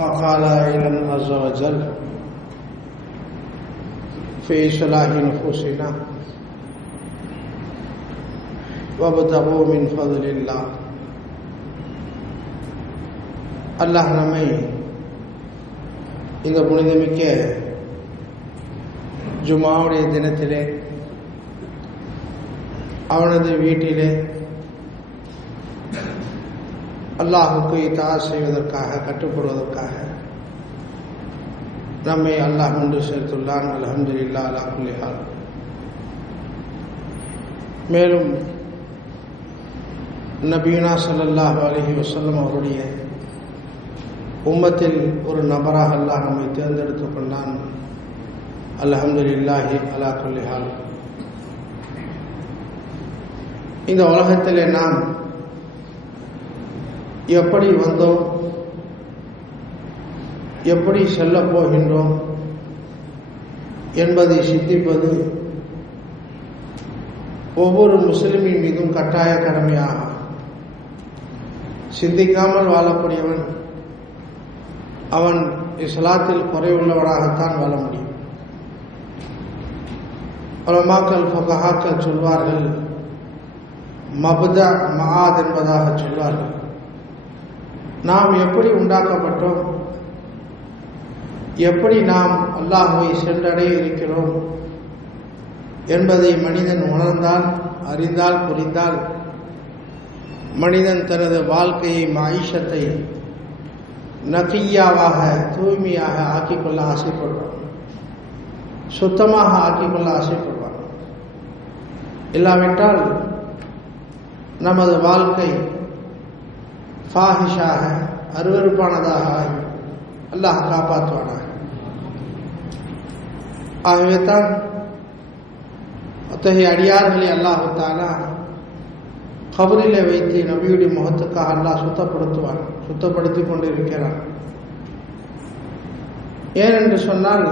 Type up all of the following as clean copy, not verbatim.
وقال أيضا عز وجل في إصلاح نفوسنا وابتغوا من فضل الله. அல்லாஹ் நம்மை இந்த புனிதமிக்க ஜுமாவுடைய தினத்திலே அவனது வீட்டிலே அல்லாஹுக்கு இத்தாஅத் செய்வதற்காக, கட்டுப்படுவதற்காக நம்மை அல்லாஹ் ஒன்று சேர்த்துள்ளான். அல்ஹம்துலில்லாஹ் அலா குல்லி ஹால். மேலும் நபியுனா ஸல்லல்லாஹு அலைஹி வஸல்லம் அவருடைய உம்மத்தில் ஒரு நபராக அல்லாஹ் நம்மை தேர்ந்தெடுத்துக் கொண்டான். அல்ஹம்துலில்லாஹி அலா குல்லி ஹால். இந்த உலகத்திலே நாம் எப்படி வந்தோம், எப்படி செல்லப் போகின்றோம் என்பதை சிந்திப்பது ஒவ்வொரு முஸ்லிமின் மீதும் கட்டாய கடமையாகும். சிந்திக்காமல் வாழக்கூடியவன் அவன் இஸ்லாத்தில் குறைவுள்ளவனாகத்தான் வாழ முடியும். உலமாக்கள், ஃபுகஹாக்கள் சொல்வார்கள், மப்தா மஆத் என்பதாக சொல்வார்கள். நாம் எப்படி உண்டாக்கப்பட்டோம், எப்படி நாம் அல்லாஹ்வை சென்றடைய இருக்கிறோம் என்பதை மனிதன் உணர்ந்தால், அறிந்தால், புரிந்தால் மனிதன் தனது வாழ்க்கையை, மாயிஷத்தை நகியாவாக, தூய்மையாக ஆக்கிக்கொள்ள ஆசைப்படுவான், சுத்தமாக ஆக்கிக்கொள்ள ஆசைப்படுவான். இல்லாவிட்டால் நமது வாழ்க்கை ஃபாஹிஷாக, அருவருப்பானதாக ஆகி அல்லாஹ் காப்பாற்றுவானாக. ஆகவே தான் அத்தகைய அடியார்களை அல்லாஹ் தஆலா கபரிலே வைத்து நபியுடைய முகத்துக்காக அல்லாஹ் சுத்தப்படுத்துவான், சுத்தப்படுத்தி கொண்டு இருக்கிறான். ஏனென்று சொன்னால்,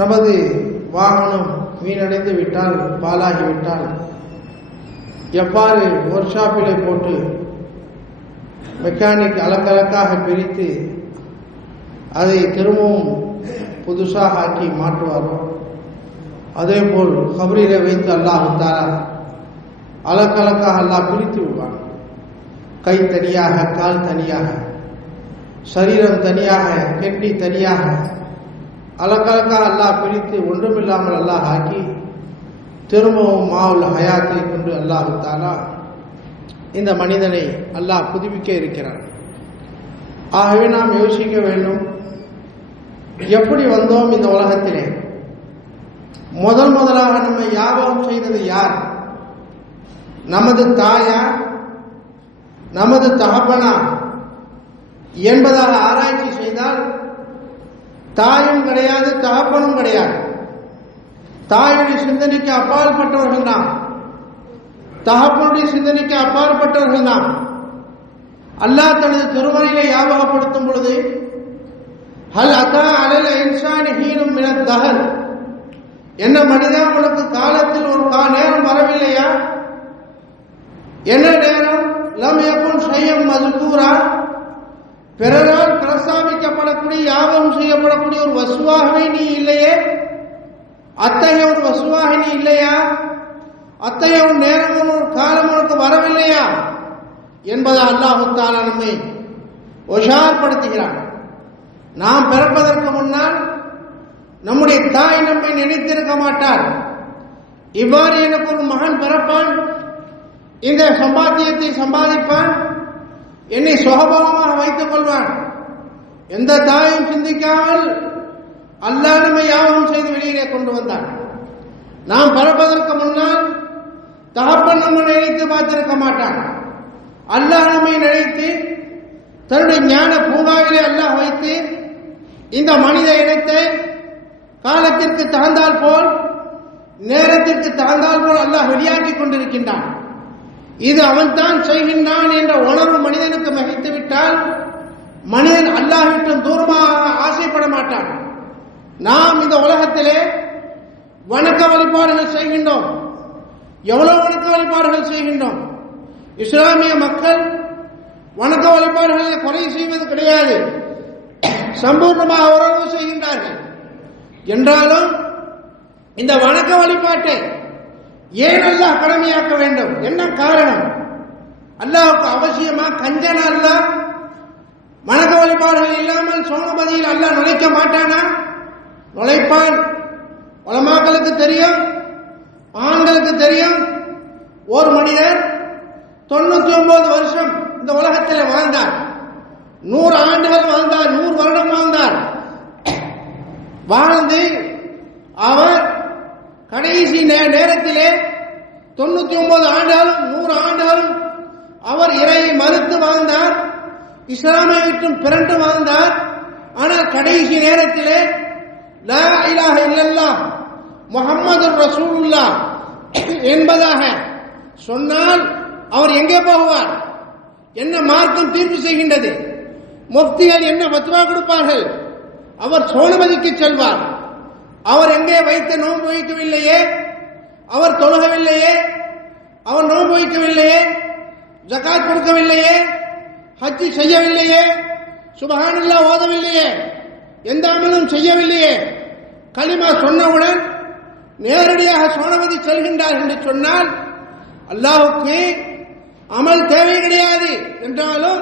நமது வாகனம் வீணடைந்து விட்டால், பாலாகிவிட்டால் எவ்வாறு ஒர்க் ஷாப்பிலே போட்டு மெக்கானிக் அலக்கலக்காக பிரித்து அதை திரும்பவும் புதுசாக ஆக்கி மாற்றுவாரோ, அதே போல் கபரிலே வைத்து அல்லாஹ் தஆலா அலக்கலக்காக அல்லாஹ் பிரித்து விடுவான். கை தனியாக, கால் தனியாக, சரீரம் தனியாக, கெட்டி தனியாக அலக்கலக்காக அல்லாஹ் பிரித்து ஒன்றுமில்லாமல் அல்லாஹ் ஆக்கி திரும்பவும் மாவுல் ஹயாத்தை கொண்டு அல்லாஹ் தஆலா இந்த மனிதனை அல்லாஹ் புதுப்பிக்க இருக்கிறான். ஆகவே நாம் யோசிக்க வேண்டும், எப்படி வந்தோம் இந்த உலகத்திலே? முதலாக நம்மை ஞாபகம் செய்தது யார்? நமது தாயா, நமது தகப்பனா என்பதாக ஆராய்ச்சி செய்தால் தாயும் கிடையாது, தகப்பனும் கிடையாது. தாயுடைய சிந்தனைக்கு அப்பாற்பட்டவர்கள் நாம், தகப்பனுடைய சிந்தனைக்கு அப்பாற்பட்டவர்கள் நாம். அல்லாஹ் தனது திருமறையை ஞாபகப்படுத்தும் பொழுது, ஹல் அதா அலல் இன்சானி ஹீனும் மினத் தஹர், என்ன மனிதா, உனக்கு காலத்தில் ஒரு நேரம் வரவில்லையா? என்ன நேரம்? லம் யகுன் ஷையம் மஸ்கூரா, பிறரால் பிரஸ்தாபிக்கப்படக்கூடிய, ஞாபகம் செய்யப்படக்கூடிய ஒரு வஸ்துவாகவே நீ இல்லையே. அத்தகைய ஒரு வஸ்துவாக நீ இல்லையா? அத்தகைய ஒரு நேரமும் ஒரு காலம் உனக்கு வரவில்லையா என்பதை அல்லாஹ் தஆலா நம்மை உஷார்படுத்துகிறான். நாம் பிறப்பதற்கு முன்னால் நம்முடைய தாய் நம்மை நினைத்திருக்க மாட்டார். இவ்வாறு எனக்கு ஒரு மகன் பிறப்பான், இந்த சம்பாத்தியத்தை சம்பாதிப்பான், என்னை சுகபோகமாக வைத்துக் கொள்வான். எந்த தாயும் சிந்திக்காமல் அல்லாஹ் நம்மை ஞாபகம் செய்து வெளியிலே கொண்டு வந்தான். நாம் பிறப்பதற்கு முன்னால் தகப்பன் நம்ம நினைத்து பார்த்திருக்க மாட்டான். அல்லாஹ் நம்மை நினைத்து தன்னுடைய ஞான பூங்காவிலே அல்லாஹ் வைத்து இந்த மனித இனத்தை காலத்திற்கு தகுந்தால் போல், நேரத்திற்கு தகுந்தால் போல் அல்லாஹ் வெளியாக்கி கொண்டிருக்கின்றான். இது அவன்தான் செய்கின்றான் என்ற உணர்வு மனிதனுக்கு மிகைத்து விட்டால் மனிதன் அல்லாஹ் விட்டு தூரமாக ஆசைப்பட மாட்டான். நாம் இந்த உலகத்திலே வணக்க வழிபாடுகள் செய்கின்றோம். எவ்வளவு வணக்க வழிபாடுகள் செய்கின்றோம்? இஸ்லாமிய மக்கள் வணக்க வழிபாடுகளில் குறை செய்வது கிடையாது, சம்பூர்ணமாக ஓரளவு செய்கின்றார்கள். என்றாலும் இந்த வணக்க வழிபாட்டை ஏன் அல்லாஹ் கடமையாக்க வேண்டும்? என்ன காரணம்? அல்லாஹ்வுக்கு அவசியமா? கஞ்சனா அல்லாஹ்? வணக்க வழிபாடுகள் இல்லாமல் சோனபதியில் அல்லாஹ் நுழைக்க மாட்டானா? நுழைப்பான். உலமாக்களுக்கு தெரியும், ஆண்களுக்கு தெரியும். ஒரு மனிதர் 99 வருஷம் இந்த உலகத்தில் வாழ்ந்தார், 100 ஆண்டுகள் வாழ்ந்தார், 100 வருடம் வாழ்ந்தார். வாழ்ந்து அவர் கடைசி நேரத்திலே 99 ஆண்டுகளும் 100 ஆண்டுகளும் அவர் இறையை மறுத்து வாழ்ந்தார், இஸ்லாமை விட்டும் பிறண்டு வாழ்ந்தார். ஆனால் கடைசி நேரத்திலே லா இலாஹ இல்லல்லாஹ் முஹம்மது ரசூலுல்லாஹ் என்பதாக சொன்னால் அவர் எங்கே போவார்? என்ன மார்க்கம் தீர்ப்பு செய்கின்றது? முஃப்திகள் என்ன ஃபத்வா கொடுப்பார்கள்? அவர் சோனபதிக்கு செல்வார். அவர் எங்கே வைத்த நோன்பு வைக்கவில்லையே, அவர் தொழுகவில்லையே, அவர் நோன்பு வைக்கவில்லையே, ஜகாத் கொடுக்கவில்லையே, ஹஜ் செய்யவில்லையே, சுப்ஹானல்லாஹ் ஓதவில்லையே, எந்த அமலும் செய்யவில்லையே, கலிமா சொன்னவுடன் நேரடியாக சோனபதி செல்கின்றார் என்று சொன்னால் அல்லாஹ்வுக்கு அமல் தேவை கிடையாது. என்றாலும்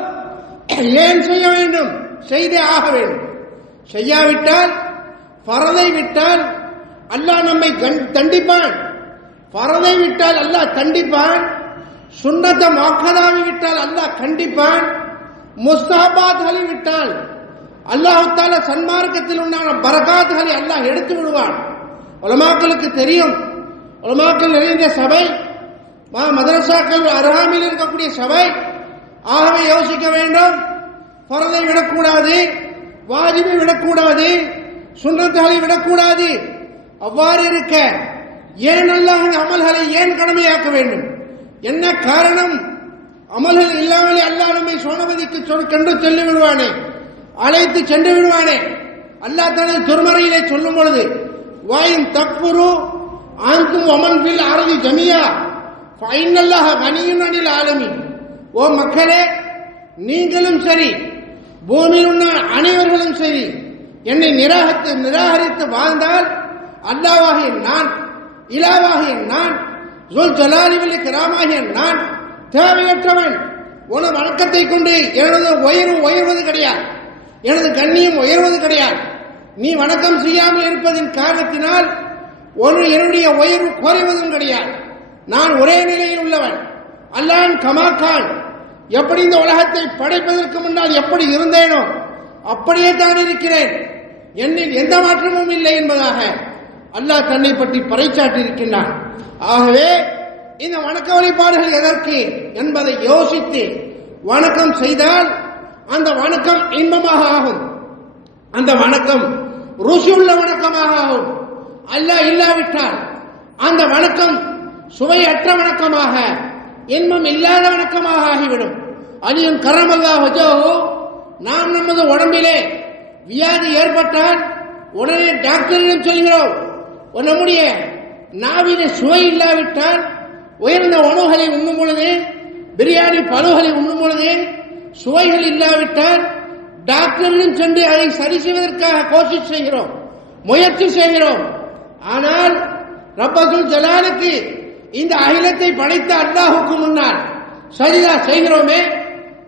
ஏன் செய்ய வேண்டும்? செய்தே ஆக வேண்டும். செய்யாவிட்டால், ஃபரதை விட்டால் அல்லாஹ் நம்மை தண்டிப்பான். ஃபரதை விட்டால் அல்லாஹ் தண்டிப்பான். சுன்னத முஅக்கதாவை விட்டால் அல்லாஹ் கண்டிப்பான். முஸ்தஹபாத்களை விட்டால் அல்லாஹ் தஆலா சன்மார்க்கத்தில் உண்டான பரகாத்துகளை அல்லாஹ் எடுத்து விடுவான். உலமாக்களுக்கு தெரியும், உலமாக்கள் நிறைந்த சபை, மதரசாக்கள் அருகாமையில் இருக்கக்கூடிய சபை. ஆகவே யோசிக்க வேண்டும், ஃபரதை விடக்கூடாது, வாஜிபை விடக்கூடாது, சுன்னத்துகளை விடக்கூடாது. அவ்வாறு இருக்க ஏன் அல்லாஹ் அமல்களை ஏன் கடமையாக்க வேண்டும்? என்ன காரணம்? அமல்கள் இல்லாமலே அல்லாஹ் நம்மை சோனபதிக்கு கண்டு சென்று விடுவானே, அழைத்து சென்று விடுவானே. அல்லாஹ் தனது திருமறையிலே சொல்லும் பொழுது வாயின் தக்ஃபுரு அன்தும் வமன் ஃபில் அர்தி ஜமியா ஃபைனல்லாஹ கனியுன் அனில் ஆலமீன். ஓ மக்களே, நீங்களும் சரி, பூமியில் உள்ள அனைவர்களும் சரி, என்னை நிராகரித்து வாழ்ந்தால் அல்லாஹ்வாகிய நான், இலாவாகிய நான், ஜுல் ஜலாலி வல் இக்ராமாகிய நான் தேவையற்றவன். உன வணக்கத்தை கொண்டு எனது உயர்வது கிடையாது, எனது கண்ணியம் உயர்வது கிடையாது. நீ வணக்கம் செய்யாமல் இருப்பதின் காரணத்தினால் என்னுடைய உயர்வு குறைவதும் கிடையாது. நான் ஒரே நிலையில் உள்ளவன். அல்லாஹ் கமாக்கான், எப்படி இந்த உலகத்தை படைப்பதற்கு முன்னால் எப்படி இருந்தேனோ அப்படியே தான் இருக்கிறேன், என்னில் எந்த மாற்றமும் இல்லை என்பதாக அல்லாஹ் தன்னை பற்றி பறைசாட்டி இருக்கின்றான். ஆகவே இந்த வணக்க வழிபாடுகள் எதற்கு என்பதை யோசித்து வணக்கம் செய்தால் அந்த வணக்கம் இன்பமாக ஆகும், அந்த வணக்கம் ருசியுள்ள வணக்கமாக ஆகும். அல்லாஹ் இல்லாவிட்டால் அந்த வணக்கம் சுவையற்ற வணக்கமாக, இன்பம் இல்லாத வணக்கமாக ஆகிவிடும். அலியும் கரமல்லாஹு வஜஹு, நாம் நமது உடம்பிலே வியாதி ஏற்பட்டால் உடனே டாக்டரிடம் செல்கிறோம். நம்முடைய நாவிலே சுவை இல்லாவிட்டால், உயர்ந்த உணவுகளை உண்ணும் பொழுது, பிரியாணி பழுகளை உண்ணும் பொழுது சுவைகள் இல்லாவிட்டால் டாக்டரிடம் சென்று அதை சரி செய்வதற்காக கோஷிஷ் செய்கிறோம், முயற்சி செய்கிறோம். ஆனால் ரப்பதுல் ஜலாலுக்கு, இந்த அகிலத்தை படைத்த அல்லாஹுக்கு முன்னால் சஜிதா செய்கிறோமே,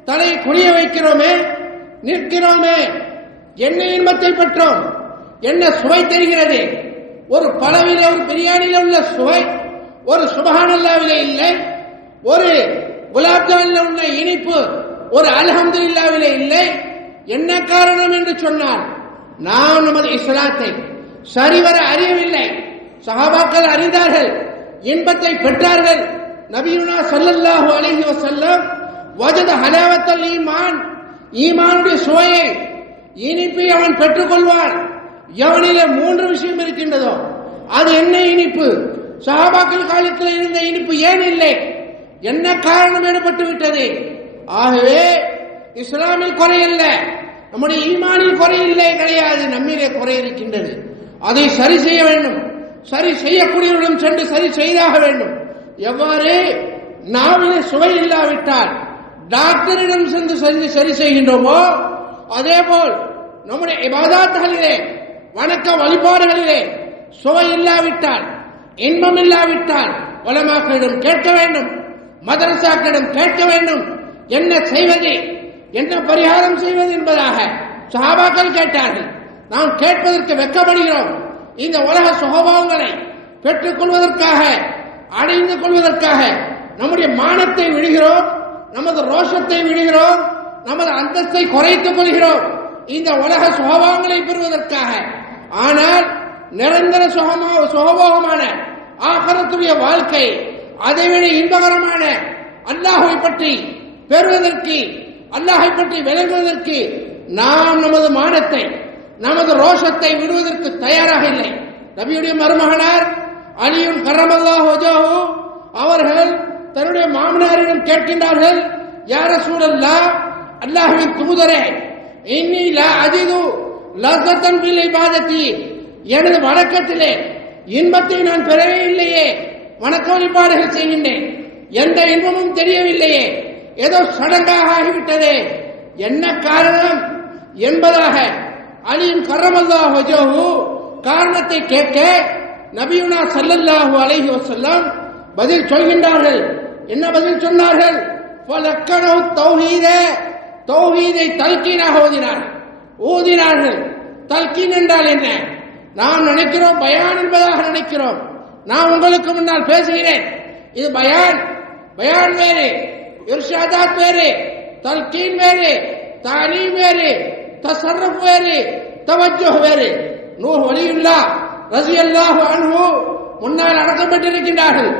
தலையை குனிய வைக்கிறோமே, நிற்கிறோமே, என்ன இன்பத்தை பெற்றோம், என்ன சுவை தெரிகிறது? ஒரு பழவிலே, ஒரு பிரியாணியில் உள்ள சுவை ஒரு சுப்ஹானல்லாஹ்விலே இல்லை, ஒரு குலாப்ஜானில் உள்ள இனிப்பு ஒரு அல்ஹம்துலில்லாஹ்விலே இல்லை. என்ன காரணம் என்று சொன்னால், நாம் நமது இஸ்லாத்தை சரிவர அறியவில்லை. சஹாபாக்கள் அறிந்தார்கள், இன்பத்தை பெற்றார்கள். நபியுனா ஸல்லல்லாஹு அலைஹி வஸல்லம் வஜத ஹலாவத்தல் ஈமான், ஈமானுடைய சுவையை, இனிப்பை அவன் பெற்றுக்கொள்வான். எவனிலே 3 விஷயம் இருக்கின்றதோ அது என்ன இனிப்பு? சஹாபாக்கள் காலத்தில் இருந்த இனிப்பு ஏன் இல்லை? என்ன காரணம் ஏற்பட்டு விட்டது? ஆகவே இஸ்லாமில் குறையில்ல, நம்முடைய ஈமானில் குறையில்லை கிடையாது, நம்மிலே குறை இருக்கின்றது. அதை சரி செய்ய வேண்டும். சரி செய்யக்கூடியவரிடம் சென்று சரி செய்தாக வேண்டும். எவ்வாறு? நாவிலே சுவை இல்லாவிட்டால், டாக்டரிடம் சென்று சரி செய்கின்றோமோ அதே போல் நம்முடைய இபாதத்துகளிலே வணக்க வழிபாடுகளிலே சுவை இல்லாவிட்டால், இன்பம் இல்லாவிட்டால் உலமாக்களிடம் கேட்க வேண்டும், மதரசாக்களிடம் கேட்க வேண்டும். என்ன செய்வது, என்ன பரிகாரம் செய்வது என்பதாக சஹாபாக்கள் கேட்டார்கள். நாம் கேட்பதற்கு வெட்கப்படுகிறோம். இந்த உலக சுகபாவங்களை பெற்றுக் கொள்வதற்காக, அடைந்து கொள்வதற்காக நம்முடைய மானத்தை விடுகிறோம், நமது ரோஷத்தை விடுகிறோம், நமது அந்தஸ்தை குறைத்துக் கொள்கிறோம் இந்த உலக சுகபாவங்களை பெறுவதற்காக. ஆனால் நிரந்தர சுகபோகமான ஆகரத்துடைய வாழ்க்கை, அதைவிட இன்பகரமான அல்லாஹை பற்றி பெறுவதற்கு, அல்லாஹை பற்றி விளங்குவதற்கு நாம் நமது மானத்தை, நமது ரோஷத்தை விடுவதற்கு தயாராக இல்லை. நபியுடைய மருமகனார் அலியுன் கர்ரமல்லாஹு வஜஹு அவர்கள் தன்னுடைய மாமனாரிடம் கேட்கின்றார்கள், யா ரசூலல்லாஹ், அல்லாஹ்வின் தூதரே, இன்னி லா அஜிது லஸத்தன் பில் இபாதத்தி, எனது வணக்கத்திலே இன்பத்தை நான் பெறவே இல்லையே, வணக்க வழிபாடுகள் செய்கின்றேன், எந்த இன்பமும் தெரியவில்லையே, ஏதோ சடங்காக ஆகிவிட்டதே, என்ன காரணம் என்பதாக அலியின் கர்ரமல்லாஹு வஜஹு காரணத்தை கேட்க நபியுனா ஸல்லல்லாஹு அலைஹி வஸல்லம் பதில் சொல்கின்றார்கள். என்ன பதில் சொன்னார்கள்? ஃபலக்கனஹு தௌஹீத, தௌஹீதை தல்கீனாக ஊதினார்கள். தல்கீன் என்றால் என்ன? நாம் நினைக்கிறோம் பயான் என்பதாக நினைக்கிறோம். நான் உங்களுக்கு முன்னால் பேசுகிறேன், இது பயான். பயான் வேறு, இர்ஷாதாத் வேறு, தல்கீன் வேறு, தாலீம் வேறு, தஸர்ருஃப் வேறு, தவஜ்ஜுஹ் வேறு. நூஹ் வலியுல்லாஹ் ரலியல்லாஹு அன்ஹு முன்னால் அடக்கப்பட்டிருக்கின்றார்கள்.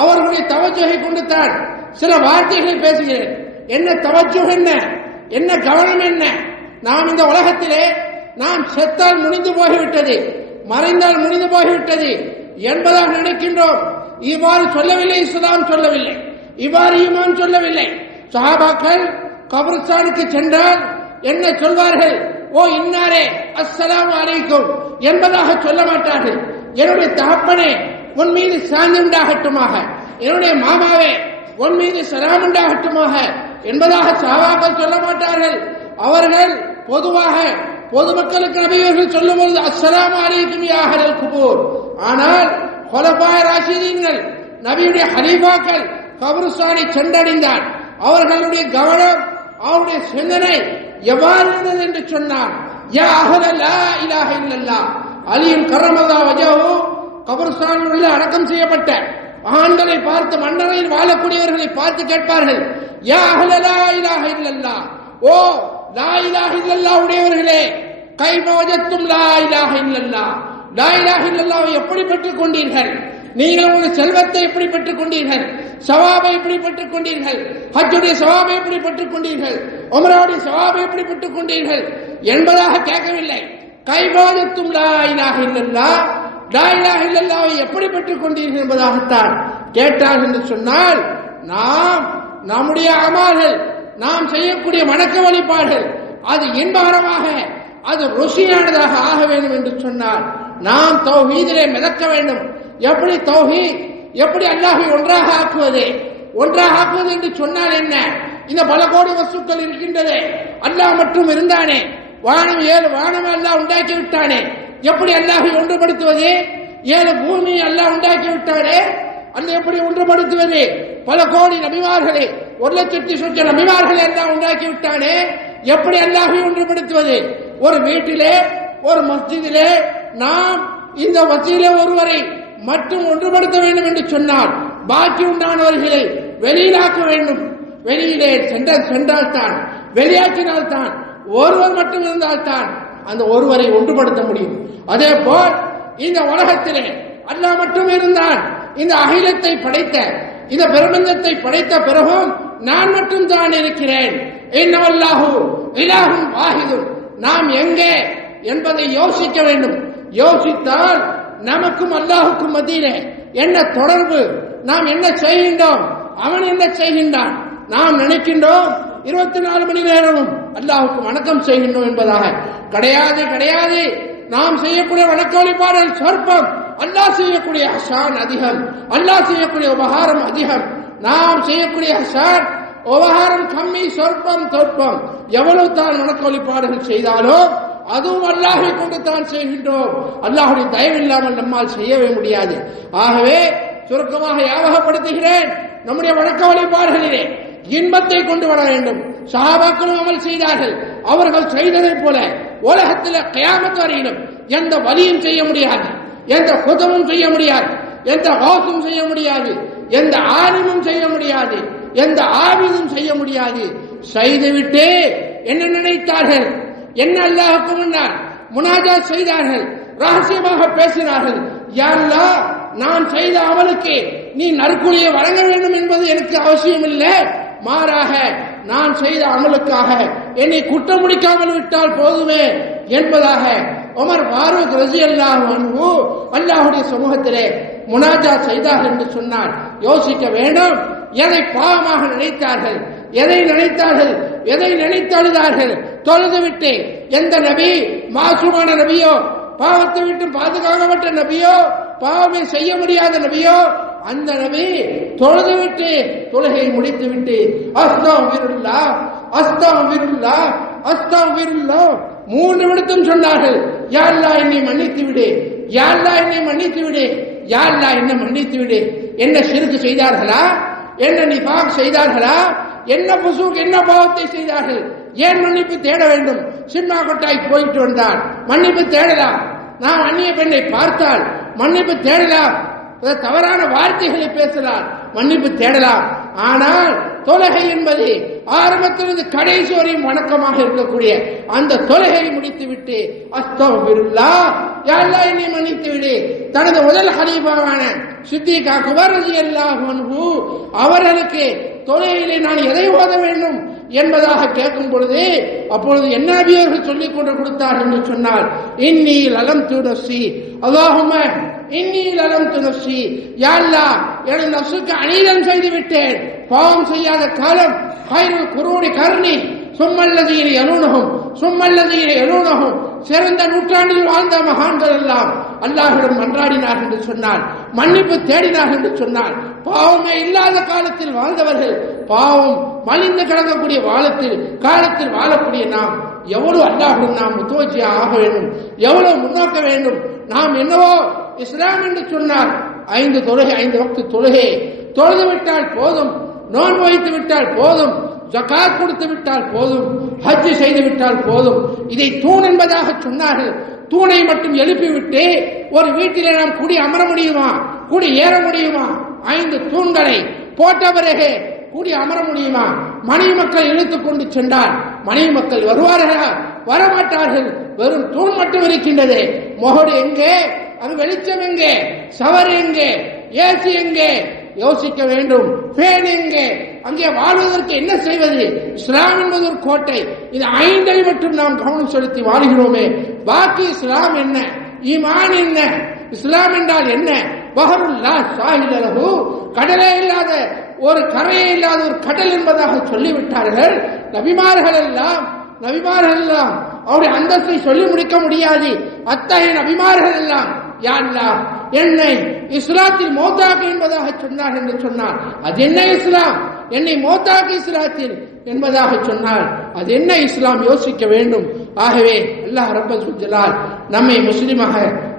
அவர்களுடைய தவஜ்ஜுஹை கொண்டு தான் சில வார்த்தைகளை பேசுகிறேன். என்ன தவஜ்ஜுஹ், என்ன கவனம், என்ன? நாம் இந்த உலகத்திலே நாம் செத்தால் முடிந்து போய்விட்டது, மறைந்தால் முடிந்து போய்விட்டது என்பதாக நினைக்கின்றோம். இவ்வாறு சொல்லவில்லை, இஸ்லாம் சொல்லவில்லை, இவ்வாறு ஈமான் சொல்லவில்லை. சஹாபாக்கள் கபர்ஸ்தானுக்கு சென்றால் என்ன சொல்வார்கள்? ஓ இன்னாரே, அஸ்ஸலாமு அலைக்கும் என்பதாக சொல்ல மாட்டார்கள். என்னுடைய தகப்பனே, உன் மீது சாந்தி உண்டாகட்டுமாக, என்னுடைய மாமாவே, உன் மீது சலாம் உண்டாகட்டுமாக என்பதாக சஹாபாக்கள் சொல்ல மாட்டார்கள். அவர்கள் பொதுவாக பொதுமக்களுக்கு நபியவர்கள் சொல்லும் பொழுது அஸ்ஸலாமு அலைக்கும் யா அஹ்லல் குபூர். ஆனால் குலஃபாய ராஷிதீன்கள், நபியுடைய ஹலீஃபாக்கள் கபர்ஸ்தானை சென்றடைந்தார். அவர்களுடைய கவனம், அவருடைய சிந்தனை எவ்வாறு இருந்தது என்று சொன்னார். யா அஹ்லல் லா இலாஹ இல்லல்லாஹ், அலியுன் கர்ரமல்லாஹு வஜஹு கபர்ஸ்தானில் அடக்கம் செய்யப்பட்ட மகான்களை பார்த்து, மன்னரையில் வாழக்கூடியவர்களை பார்த்து கேட்பார்கள், யா அஹ்லல் லா இலாஹ இல்லல்லாஹ், ஓ லா இலாஹ இல்லல்லாஹ் உடையவர்களே, கைஃப வஜத்தும் லா இலாஹ இல்லல்லாஹ், லா இலாஹ இல்லல்லாஹ் எப்படி பெற்றுக் கொண்டீர்கள்? நீங்கள் உங்கள் செல்வத்தை எப்படி பெற்றுக் கொண்டீர்கள்? சவாபை எப்படி பெற்றுக் கொண்டீர்கள்? ஹஜ்ஜுடைய சவாபை எப்படி பெற்றுக் கொண்டீர்கள்? உம்ராவுடைய சவாபை எப்படி பெற்றுக் கொண்டீர்கள் என்பதாக கேட்கவில்லை. கைஃப வஜத்தும் லா இலாஹ இல்லல்லாஹ், லா இலாஹ இல்லல்லாஹ் எப்படி பெற்றுக் கொண்டீர்கள் என்பதாகத்தான் கேட்டார்கள் என்று சொன்னால், நாம் நம்முடைய அமல்கள், நாம் செய்யக்கூடிய வணக்க வழிபாடுகள் அது இன்பகரமாக, அது ருசியானதாக ஆக வேண்டும் என்று சொன்னால் நாம் தௌஹீதிலே மிதக்க வேண்டும். எப்படி தௌஹீத், எப்படி அல்லாஹ்வை ஒன்றாக ஆக்குவது? ஒன்றாக ஆக்குவது என்று சொன்னால் என்ன? இந்த பல கோடி வஸ்துக்கள் இருக்கின்றதே, அல்லாஹ் மட்டும் இருந்தானே, வானம் 7 வானம் அல்லாஹ் உண்டாக்கி விட்டானே, எப்படி அல்லாஹ்வை ஒன்றுபடுத்துவது? 7 பூமி அல்லாஹ் உண்டாக்கி விட்டானே, அல்ல எப்படி ஒன்றுபடுத்துவது? பல கோடி நபிமார்களே, 1,00,000 சொச்ச நபிமார்களை எல்லாம் உண்டாக்கி விட்டானே, எப்படி அல்லாஹ்வை ஒன்றுபடுத்துவது? ஒரு வீட்டிலே, ஒரு மஸ்ஜிதிலே நாம் இந்த மஸ்ஜிதிலே ஒருவரை மட்டும் ஒன்றுபடுத்த வேண்டும் என்று சொன்னால் பாக்கி உண்டானவர்களை வெளியிலாக்க வேண்டும். வெளியிலே சென்றால்தான், வெளியாக்கினால்தான், ஒருவர் மட்டும் இருந்தால்தான் அந்த ஒருவரை ஒன்றுபடுத்த முடியும். அதே போல் இந்த உலகத்திலே அல்லாஹ் மட்டும் இருந்தான். இந்த அகிலத்தை படைத்த, இந்த பிரபஞ்சத்தை படைத்த பிறகும் நான் மட்டும் தான் இருக்கிறேன். இன்னவல்லாஹு இலாஹும் வாஹிதுன், நாம் எங்கே என்பதை யோசிக்க வேண்டும். யோசித்தால் நமக்கும் அல்லாஹுக்கும் மத்தியிலே என்ன தொடர்பு, நாம் என்ன செய்கின்றோம், அவன் என்ன செய்கின்றான். நாம் நினைக்கின்றோம் 24 மணி நேரமும் அல்லாஹுக்கு வணக்கம் செய்கின்றோம் என்பதாக. கிடையாது, கிடையாது. நாம் செய்யக்கூடிய வணக்க வழிபாடுகள் சொற்பம், அல்லாஹ் செய்யக்கூடிய ஹசான் அதிகம், அல்லாஹ் செய்யக்கூடிய உபகாரம் அதிகம். நாம் செய்யக்கூடிய ஹசான் உபகாரம் கம்மி, சொற்பம் சொற்பம். எவ்வளவு தான் வணக்க வழிபாடுகள் செய்தாலும் அதுவும் அல்லாஹ்வை கொண்டு தான் செய்கின்றோம். அல்லாஹ்வுடைய தயவு இல்லாமல் நம்மால் செய்யவே முடியாது. ஆகவே சுருக்கமாக ஞாபகப்படுத்துகிறேன், நம்முடைய வணக்க வழிபாடுகளிலே இன்பத்தை கொண்டு வர வேண்டும். சஹாபாக்களும் அமல் செய்தார்கள். அவர்கள் செய்ததை போல உலகத்தில் கியாமத் வரையிலும் எந்த வலியும் செய்ய முடியாது, எந்த குதமும் செய்ய முடியாது, எந்த ஹாசும் செய்ய முடியாது, எந்த ஆலிமும் செய்ய முடியாது, எந்த ஆபிதும் செய்ய முடியாது. செய்துவிட்டு என்ன நினைத்தார்கள்? என்ன அல்லாஹ்வுக்கு முன்னால் முனாஜாத் செய்தார்கள், ரகசியமாக பேசினார்கள். யா அல்லாஹ், நான் செய்த அமலுக்கு நீ நற்கூலியை வழங்க வேண்டும் என்பது எனக்கு அவசியம் இல்லை. மாறாக நான் செய்த அமலுக்காக என்னை குற்றம் முடிக்காமல் விட்டால் போதுமே என்பதாக உமர் ஃபாரூக் ரலியல்லாஹு அன்ஹு அல்லாஹ்வுடைய சமூகத்திலே முனாஜாத் செய்தார்கள் என்று சொன்னார். யோசிக்க வேண்டும், எதை பாவமாக நினைத்தார்கள், எதை நினைத்தார்கள், எதை நினைத்தழுதார்கள். தொழுது விட்டு எந்த நபி மாசூமான நபியோ, பாவத்தை விட்டு பாதுகாக்கப்பட்ட நபியோ, பாவமே செய்ய முடியாத நபியோ, அந்த நபி தொழுதுவிட்டு தொழுகை முடித்து விட்டு அஸ்தக்ஃபிருல்லாஹ் அஸ்தக்ஃபிருல்லாஹ் அஸ்தக்ஃபிருல்லாஹ் 3 விடத்தும் சொன்னார்கள். யா அல்லாஹ், என்னை மன்னித்து விடு, யா அல்லாஹ், என்னை மன்னித்து விடு, யா அல்லாஹ், என்னை மன்னித்து விடு. என்ன ஷிர்க் செய்தார்களா? என்ன நிஃபாக் செய்தார்களா? என்ன ஃபுசூக், என்ன பாவத்தை செய்தார்கள்? ஏன் மன்னிப்பு தேட வேண்டும்? சினிமா கொட்டாய் போயிட்டு வந்தால் மன்னிப்பு தேடலாம். நாம் அந்நிய பெண்ணை பார்த்தால் மன்னிப்பு தேடலாம். தவறான வார்த்தைகளை பேசலாம், மன்னிப்பு தேடலாம். ஆனால் தொழுகை என்பது ஆரம்பத்திலிருந்து கடைசி வரையும் வணக்கமாக இருக்கக்கூடிய அந்த தொழுகையை முடித்துவிட்டு அஸ்தக்ஃபிருல்லாஹ், யா அல்லாஹ், என்னை மன்னித்து விடு. தனது முதல் ஹலீஃபாவான சித்திக் அக்பர் ரலியல்லாஹு அன்ஹு அவர்களுக்கு தொழுகையிலே நான் எதை ஓத வேண்டும் என்பதாக கேட்கும் பொழுது அப்பொழுது என்ன நபியர்கள் சொல்லிக் கொண்டு கொடுத்தார் என்று சொன்னால், இன்னி லலம்து நஃப்ஸி அல்லாஹும்ம இன்னி லலம்து நஃப்ஸி, யா அல்லாஹ், எனது நஃப்ஸுக்கு அநீதம் செய்து விட்டேன். பாவம் செய்யாத காலம் கைருல் குரூனி கர்னி சும்மல்லதீன யலூனஹும் சும்மல்லதீன யலூனஹும், சிறந்த நூற்றாண்டில் வாழ்ந்த மகான்கள் எல்லாம் அல்லாஹ்விடம் மன்றாடினார்கள் என்று சொன்னார், மன்னிப்பு தேடினார்கள் என்று சொன்னார். பாவமே இல்லாத காலத்தில் வாழ்ந்தவர்கள், பாவம் மலிந்து கிடக்கக்கூடிய காலத்தில் வாழக்கூடிய நாம் எவ்வளவு அல்லாஹ்விடம் நாம் முத்துவச்சியா ஆக வேண்டும், எவ்வளவு முன்னோக்க வேண்டும். நாம் என்னவோ இஸ்லாம் என்று சொன்னார் 5 தொழுகை, 5 வக்து தொழுகை தொழுது விட்டால் போதும், நோன்பு வைத்து விட்டால் போதும், ஜகாத் கொடுத்து விட்டால் போதும், ஹஜ் செய்து விட்டால் போதும். இதை தூண் என்பதாக சொன்னார்கள். தூணை மட்டும் எழுப்பிவிட்டு ஒரு வீட்டிலே நாம் கூடி அமர முடியுமா? கூடி ஏற முடியுமா? 5 தூண்களை போட்ட பிறகு கூடி அமர முடியுமா? மனைவி மக்கள் இழுத்துக் கொண்டு சென்றால் மனைவி மக்கள் வருவார்களா? வரமாட்டார்கள். வெறும் தூண் மட்டும் இருக்கின்றது. முகடு எங்கே? அது வெளிச்சம் எங்கே? சவர் எங்கே? ஏசி எங்கே? யோசிக்க வேண்டும். பேன் எங்கே? அங்கே வாழ்வதற்கு என்ன செய்வது? இஸ்லாம் என்பது ஒரு கோட்டை. இது 5ஐ மட்டும் நாம் கவனம் செலுத்தி வாழ்கிறோமே. பாக்கி இஸ்லாம் என்ன? ஈமான் என்ன? இஸ்லாம் என்றால் என்ன? பஹருல்லா சாஹிலஹு, கடலே இல்லாத ஒரு கரையே இல்லாத ஒரு கடல் என்பதாக சொல்லிவிட்டார்கள். நபிமார்கள் எல்லாம் அவருடைய அந்தஸ்தை சொல்லி முடிக்க முடியாது. அத்தகைய நபிமார்கள் எல்லாம் யா அல்லாஹ், என்னை இஸ்லாத்தில் மௌத்தாக்கு என்பதாக சொன்னார் என்று சொன்னார். அது என்ன இஸ்லாம்? என்னை மௌத்தாக்கு இஸ்லாத்தில் என்பதாக சொன்னால் அது என்ன இஸ்லாம்? யோசிக்க வேண்டும். ஆகவே அல்லாஹ் ரப்பல் ஜலால் நம்மை முஸ்லிமாக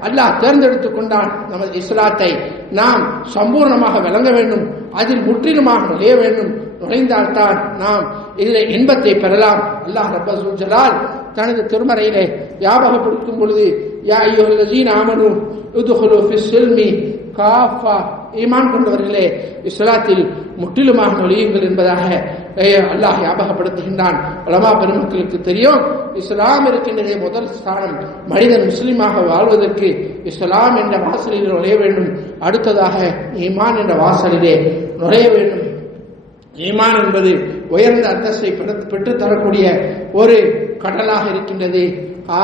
அல்லாஹ் தேர்ந்தெடுத்துக் கொண்டான். நமது இஸ்லாத்தை நாம் சம்பூர்ணமாக விளங்க வேண்டும், அதில் முற்றிலுமாக நுழைய வேண்டும். நுழைந்தால்தான் நாம் இதில் இன்பத்தை பெறலாம். அல்லாஹ் ரப்பல் ஜலால் தனது திருமறையிலே ஞாபகப்படுத்தும் பொழுது, யா அய்யுஹல்லதீன ஆமனூ உத்ஹுலூ ஃபிஸ்ஸில்மி காஃபா, ஈமான் கொண்டவர்களே இஸ்லாத்தில் முற்றிலுமாக நுழையுங்கள் என்பதாக அல்லாஹ் ஞாபகப்படுத்துகின்றான். உலமா பெருமக்களுக்கு தெரியும், இஸ்லாம் இருக்கின்றதே முதல் ஸ்தானம். மனிதன் முஸ்லிமாக வாழ்வதற்கு இஸ்லாம் என்ற வாசலில் நுழைய வேண்டும். அடுத்ததாக ஈமான் என்ற வாசலிலே நுழைய வேண்டும். ஈமான் என்பது உயர்ந்த அந்தஸ்தை பெற்றுத்தரக்கூடிய ஒரு கடலாக இருக்கின்றது.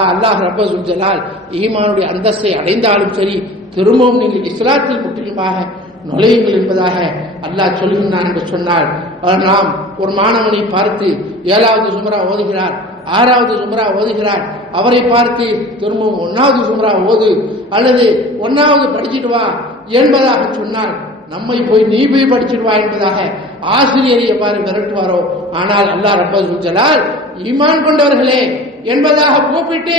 அல்லாஹ் ரப்பல் ஜலால் ஈமானுடைய அந்தஸ்தை அடைந்தாலும் சரி, திரும்பவும் நீங்கள் இஸ்லாத்தில் முற்றிலுமாக நுழையுங்கள் என்பதாக அல்லாஹ் சொல்கின்றான் என்று சொன்னால், நாம் ஒரு மாணவனை பார்த்து 7வது ஜும்ரா ஓதுகிறார், 6வது ஜும்ரா ஓதுகிறார், அவரை பார்த்து திரும்பவும் 1வது ஜும்ரா ஓது அல்லது 1வது படிச்சுட்டு வா என்பதாக சொன்னால் நம்மை போய் நீ போய் படிச்சிடுவா என்பதாக ஆசிரியரை எவ்வாறு விரட்டுவாரோ, ஆனால் அல்லாஹ் ரப்பல் ஜலால் ஈமான் கொண்டவர்களே என்பதாக கூப்பிட்டு,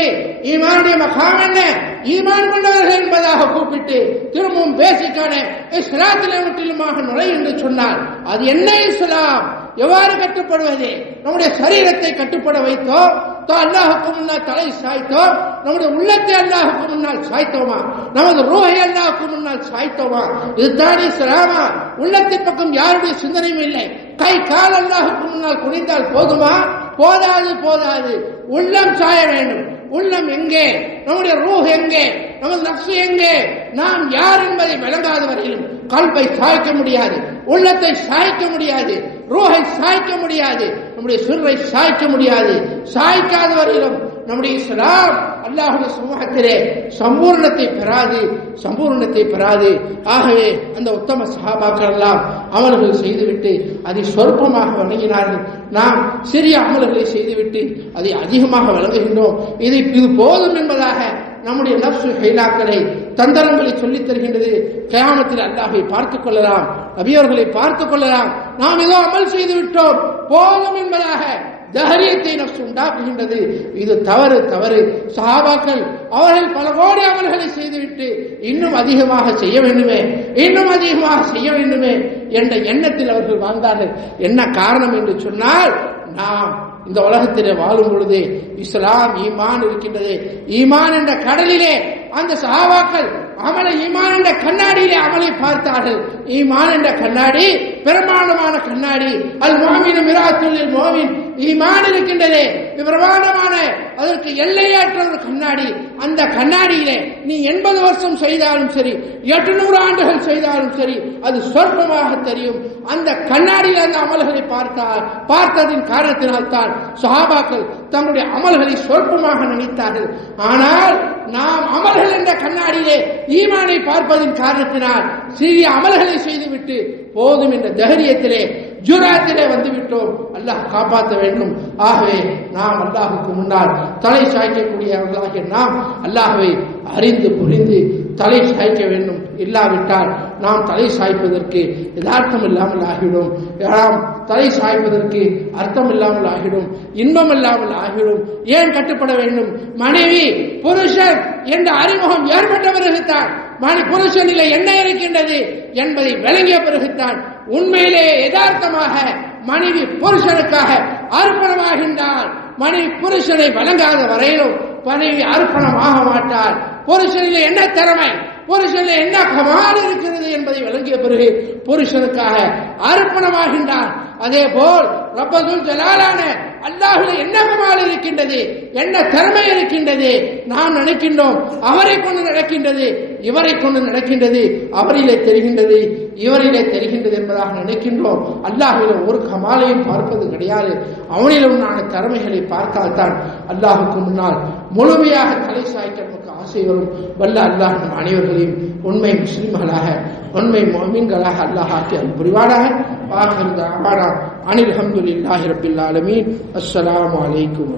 ஈமானுடைய மகாம் என்ன, ஈமான் கொண்டவர்கள் என்பதாக கூப்பிட்டு திரும்பவும் பேசிக்கான இஸ்லாத்திலே முற்றிலுமாக நுழை என்று சொன்னால் அது என்ன இஸ்லாம்? எவ்வாறு கட்டுப்படுவது? நம்முடைய சரீரத்தை கட்டுப்பட வைத்தோம், அல்லாஹுக்கு முன்னால் தலை சாய்த்தோம், நம்முடைய உள்ளத்தை அல்லாஹுக்கு முன்னால் சாய்த்தோமா? நமது ரூஹை அல்லாஹுக்கு முன்னால் சாய்த்தோமா? இதுதான் இஸ்லாமா? உள்ளத்தின் பக்கம் யாருடைய சிந்தனையும் இல்லை. கை கால் அல்லாஹுக்கு முன்னால் குனிந்தால் போதுமா? போதாது. உள்ளம் சாய வேண்டும். உள்ளம் எங்கே? நம்முடைய ரூஹ் எங்கே? நமது நஃப்ஸ் எங்கே? நாம் யார் என்பதை விளங்காத வரையிலும் கல்பை சாய்க்க முடியாது, உள்ளத்தை சாய்க்க முடியாது, ரூஹை சாய்க்க முடியாது, நம்முடைய சிறை சாய்க்க முடியாது. சாய்க்காத வரையிலும் நம்முடைய இஸ்லாம் அல்லாஹ்வுடைய சமூகத்திலே சம்பூர்ணத்தை பெறாது. ஆகவே அந்த உத்தம சஹாபாக்கள் எல்லாம் அமல்கள் செய்துவிட்டு அதை சொற்பமாக வழங்கினார்கள். நாம் சிறிய அமல்களை செய்துவிட்டு அதை அதிகமாக வழங்குகின்றோம். இது போதும் என்பதாக நம்முடைய நஃப்ஸ் ஹைலாக்களை தந்திரங்களை சொல்லித் தருகின்றது. கியாமத்தில் அல்லாஹ்வை பார்த்துக் கொள்ளலாம், நபியவர்களை பார்த்துக் கொள்ளலாம். நாம் ஏதோ அமல் செய்து விட்டோம் போதும் என்பதாக தைரியத்தை நஃப்ஸ் உண்டாக்குகின்றது. இது தவறு. சஹாபாக்கள் அவர்கள் பல கோடி அமல்களை செய்துவிட்டு இன்னும் அதிகமாக செய்ய வேண்டுமே என்ற எண்ணத்தில் அவர்கள் வாழ்ந்தார்கள். என்ன காரணம் என்று சொன்னால், நாம் இந்த உலகத்திலே வாழும் பொழுது இஸ்லாம் ஈமான் இருக்கின்றது. ஈமான் என்ற கடலிலே அந்த சஹாபாக்கள் ஈமான் என்ற கண்ணாடியிலே அமலை பார்த்தார்கள். ஈமான் என்ற கண்ணாடி பிரமாண்டமான கண்ணாடி. அல் முஃமினு மிராத்துல் முஃமின். ஈமான் இருக்கின்றதே பிரமாண்டமான, அதற்கு எல்லையற்ற ஒரு கண்ணாடி. அந்த கண்ணாடியிலே நீ 80 வருஷம் செய்தாலும் சரி, 800 ஆண்டுகள் செய்தாலும் சரி, அது சொற்பமாக தெரியும். அந்த கண்ணாடியில் அந்த அமல்களை பார்த்ததின் காரணத்தினால்தான் சஹாபாக்கள் தங்களுடைய அமல்களை சொற்பமாக நினைத்தார்கள். ஆனால் நாம் அமல்கள் என்ற கண்ணாடியிலே ஈமானை பார்ப்பதின் காரணத்தினால் சிறிய அமல்களை செய்துவிட்டு போதும் என்ற தைரியத்திலே ஜுராத்திலே வந்துவிட்டோம். அல்லாஹ் காப்பாற்ற வேண்டும். ஆகவே நாம் அல்லாஹுக்கு முன்னால் தலை சாய்க்கக்கூடியவர்களாகிய நாம் அல்லாஹ்வை அறிந்து புரிந்து தலை சாய்க்க வேண்டும். இல்லாவிட்டால் நாம் தலை சாய்ப்பதற்கு யதார்த்தம் இல்லாமல் ஆகிடும். நாம் தலை சாய்ப்பதற்கு அர்த்தம் இல்லாமல் ஆகிடும், இன்பம் இல்லாமல் ஆகிடும். ஏன் கட்டுப்பட வேண்டும்? மனைவி புருஷன் என்ற அறிமுகம் ஏற்பட்ட பிறகுத்தான், புருஷனிலே என்ன இருக்கின்றது என்பதை விளங்கிய பிறகுத்தான் உண்மையிலே யதார்த்தமாக மனைவி புருஷனுக்காக அர்ப்பணமாகின்றால். மனைவி புருஷனை வழங்காத வரையிலும் மனைவி அர்ப்பணமாக மாட்டார். புருஷனிலே என்ன திறமை, புருஷனிலே என்ன கமால் இருக்கிறது என்பதை விளங்கிய பிறகு புருஷனுக்காக அர்ப்பணமாகின்றார். அதே போல் ரப்பல் ஜலாலான அல்லாஹ்விலே என்ன கமால் இருக்கின்றது, என்ன திறமை இருக்கின்றது, நாம் நினைக்கின்றோம் அவரை கொண்டு நடக்கின்றது, இவரை கொண்டு நடக்கின்றது, அவரிலே தெரிகின்றது, இவரிலே தெரிகின்றது என்பதாக நினைக்கின்றோம். அல்லாஹ்விலே ஒரு கமாலையும் பார்ப்பது கிடையாது. அவனிலே உண்டான திறமைகளை பார்த்தால்தான் அல்லாஹுக்கு முன்னால் முழுமையாக தலை சாய்க்க நமக்கு ஆசை வரும். வல்ல அல்லாஹ் நம் அனைவர்களையும் உண்மை முஸ்லிம்களாக, உண்மை முஃமின்களாக அல்லாஹ் ஆக்கி அருள் புரிவானாக. வாஹிரு தஅவானா அனில் ஹம்துலில்லாஹி ரப்பில் ஆலமீன். அஸ்ஸலாமு அலைக்கும்.